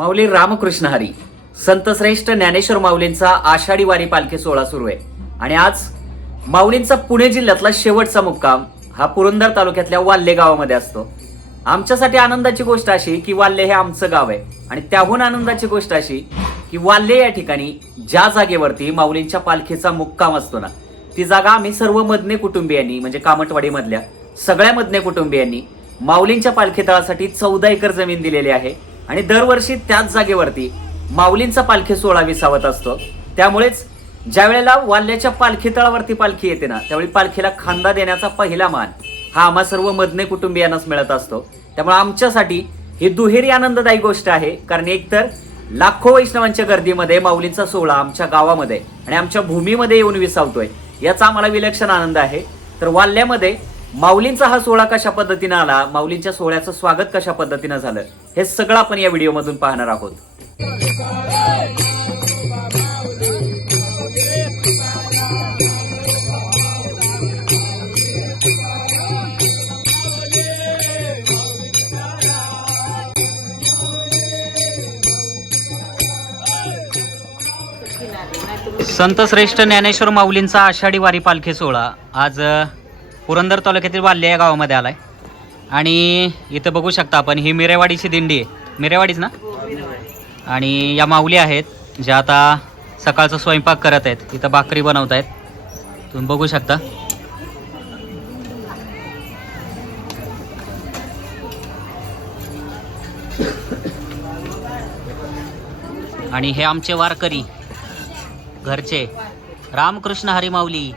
माऊली रामकृष्ण हरी संतश्रेष्ठ ज्ञानेश्वर माऊलींचा आषाढी वारी पालखी सोहळा सुरू आहे आणि आज माऊलींचा पुणे जिल्ह्यातला शेवटचा मुक्काम हा पुरंदर तालुक्यातल्या वाल्हे गावामध्ये असतो। आमच्यासाठी आनंदाची गोष्ट अशी की वाल्हे हे आमचं गाव आहे आणि त्याहून आनंदाची गोष्ट अशी की वाल्हे या ठिकाणी ज्या जागेवरती माऊलींच्या पालखीचा मुक्काम असतो ना, ती जागा आम्ही सर्व मदने कुटुंबियांनी म्हणजे कामटवाडी मधल्या सगळ्या मदने कुटुंबियांनी माऊलींच्या पालखी तळासाठी 14 एकर जमीन दिलेली आहे आणि दरवर्षी त्याच जागेवरती माऊलींचा पालखी सोहळा विसावत असतो। त्यामुळेच ज्या वेळेला वाल्ह्याच्या पालखी तळावरती पालखी येते ना, त्यावेळी पालखीला खांदा देण्याचा पहिला मान हा आम्हा सर्व मदने कुटुंबियांनाच मिळत असतो। त्यामुळे आमच्यासाठी ही दुहेरी आनंददायी गोष्ट आहे, कारण एकतर लाखो वैष्णवांच्या गर्दीमध्ये माऊलींचा सोहळा आमच्या गावामध्ये आणि आमच्या भूमीमध्ये येऊन विसावतोय, याचा आम्हाला विलक्षण आनंद आहे। तर वाल्ह्यामध्ये माऊलींचा हा सोहळा कशा पद्धतीने आला, माऊलींच्या सोहळ्याचं स्वागत कशा पद्धतीने झालं, हे सगळं आपण या व्हिडिओमधून पाहणार आहोत। संतश्रेष्ठ ज्ञानेश्वर माऊलींचा आषाढी वारी पालखी सोहळा आज पुरंदर तालुक्यातील वाल्हे या गावामध्ये आलाय आणि इथं बघू शकता आपण ही मिरेवाडीची दिंडी आहे, मिरेवाडीच ना। आणि या माऊली आहेत ज्या आता सकाळचा स्वयंपाक करत आहेत, इथं भाकरी बनवत आहेत, तुम्ही बघू शकता। आणि हे आमचे वारकरी घरचे रामकृष्ण हरी माऊली।